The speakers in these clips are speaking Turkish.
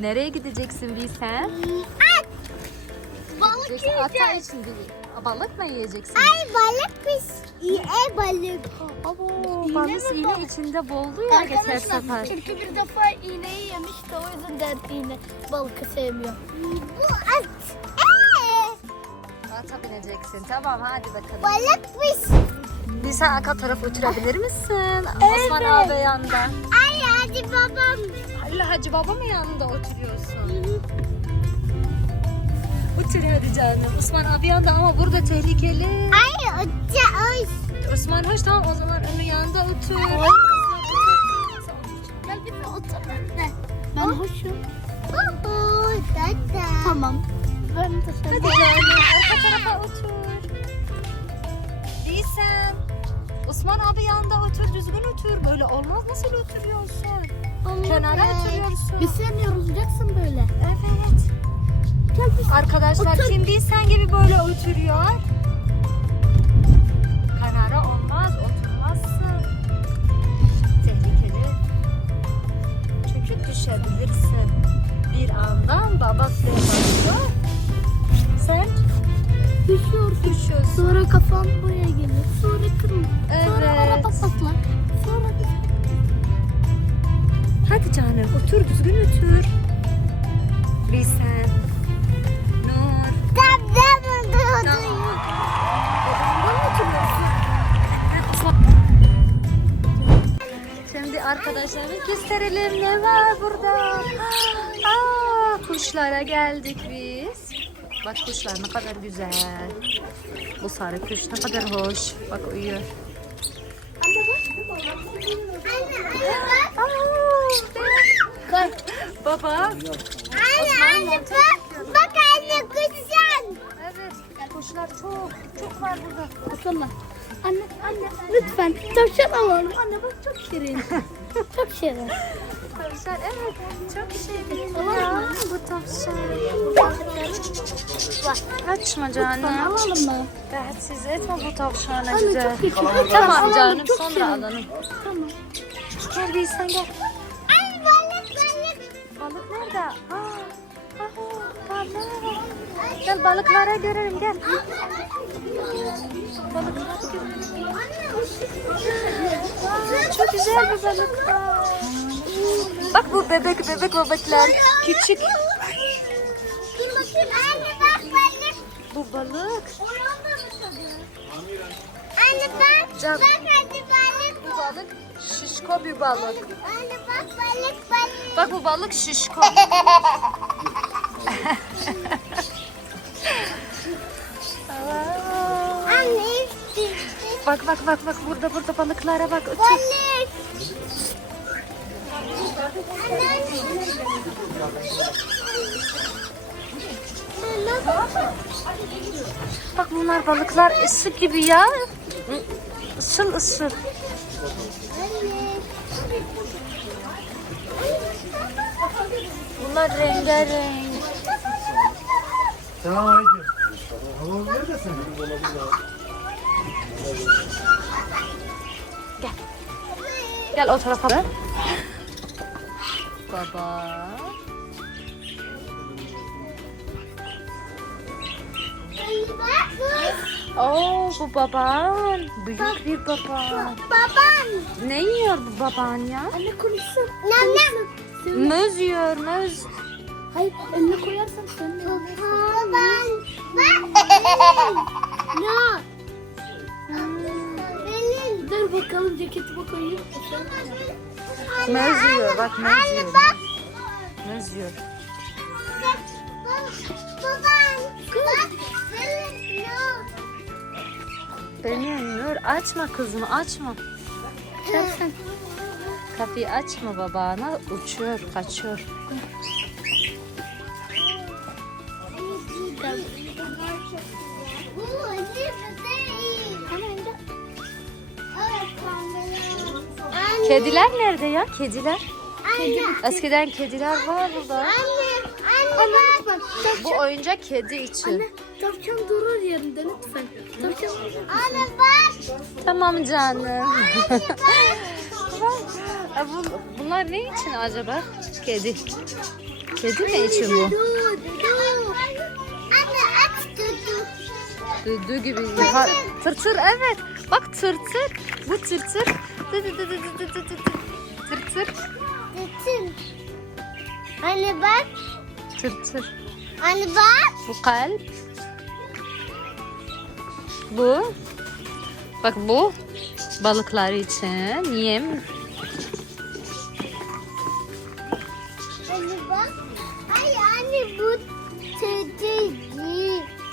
Nereye gideceksin bir sen? Balık Gideceksin ata için bir balık mı yiyeceksin? Ay balık pis. İyi balık. Abo, İğne balık mi iğne balık? içinde boğuldu ya geçen sefer. Arkadaşlar çünkü bir defa iğneyi yemişti o yüzden iğne balıkı sevmiyor. Bu at. Ee, Ata bineceksin. Tamam hadi bakalım. balık pis. Bir sen arka tarafı oturabilir misin? Osman abi yanında. Ay hadi babam. Allah Hacı baba mı yanında oturuyorsun? Otur hadi canım. Osman abi yanında ama burada tehlikeli. Ay uça ay. Osman hoş tamam o zaman onun yanında otur. Gel bir de otur benimle. Ben hoşum. Uhu, tata. Tamam. Ben de Hadi sen. canım arka tarafa otur. Bilsem. Osman abi yanında otur düzgün otur. Böyle olmaz nasıl oturuyorsun? Kenara oturuyorsun. Biz sevmiyoruz Jackson böyle. Evet. Arkadaşlar Otur. kim bilsen gibi böyle oturuyor. Hadi canım otur düzgün otur. Bir sen. Nur. Tam da Tamam. Babamdan mı oturuyorsun? Evet, Osman. Şimdi arkadaşlarımı gösterelim ne var burada. Aa, kuşlara geldik biz. Bak kuşlar ne kadar güzel. Bu sarı kuş ne kadar hoş. Bak uyuyor. Aa, Baba. Anne anne bak. Bak anne kuşan. Evet. Kuşlar çok çok var burada. Akıllı. Anne, anne lütfen tavşan alalım. Anne bak çok şirin. çok şirin. Tavşan evet çok şirin ya bu tavşan. Kaçma canım. Alalım mı? Rahatsız etme bu tavşanı Anne bize. çok küçük. Tamam canım sonra şirin. alalım. Tamam. Gel bir sen gel. Gel balıklara görelim gel. Balıklara. Aa, çok güzel bir balık. Bak bu bebek bebek bebekler. Küçük. Bu balık. Anne bak. Can. Balık. Bu balık şişko bir balık. Anne bak balık. Bak bu balık şişko. Anne bak bak bak bak burada burada balıklara bak. Otur. Balık. Bak bunlar balıklar ısı gibi ya. Isıl ısıl. Bunlar rengarenk. Selamünaleyküm. Oğlum neredesin? Gel o tarafa. Baba. Oo bu baban. Büyük bir baban. Babam. Ne yiyor bu baban ya? Anne konuşsun. Nam nam. Möz yiyor möz. Hayır eline koyarsan sen de. Babam. Bak. Ya Benim. dur bakalım ceketime koyayım. Möz yiyor bak möz yiyor. bak. Möz yiyor. Benim. Nur açma kızımı açma. Sen Kapıyı açma babana uçuyor kaçıyor. Anne. Kediler nerede ya kediler? Anne. Eskiden kediler var burada. Anne. Anne bak. Bu oyuncak kedi için. Tavşan durur yerinde lütfen. Tavşan Anne bak. Tamam canım. Bu- Bunlar ne için acaba? Kedi. Kedi mi için bu? Düdü gibi. Ha, tırtır evet. Bak tırtır. Bu tırtır. Tırtır. Bütün. Anne bak. Tırtır. Anne bak. Bu kalp. Bu. Bak bu balıklar için yem. Anne bak. Ay anne bu tedi.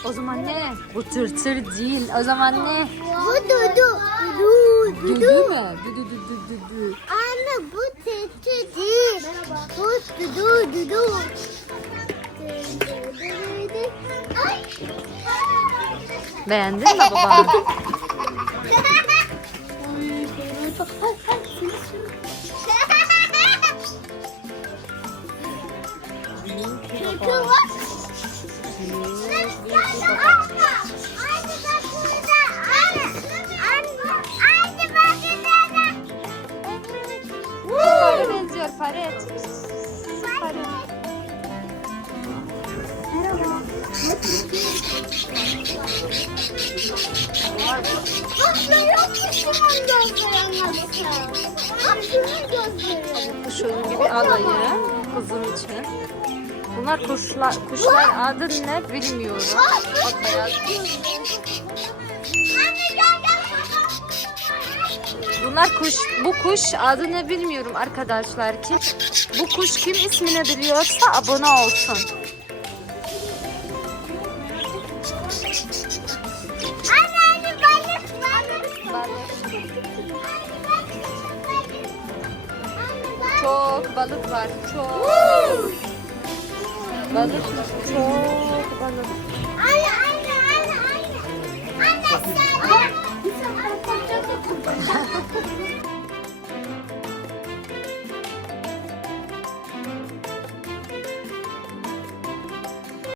O zaman ne? Bu tırtır değil. O zaman ne? Bu dudu. Dudu. Düdü mü? Düdü düdü düdü. Anne bu tedi değil. Bu dudu dudu. Beğendin mi baba? benziyor fare. Fare. Kuşun gibi alayım kızım için. Bunlar kuşlar, kuşlar adı ne bilmiyorum. Bak beyaz. Bunlar kuş, bu kuş adı ne bilmiyorum arkadaşlar. Kim, bu kuş kim ismini biliyorsa abone olsun. Çok balık var, çok. Balık, çok balık.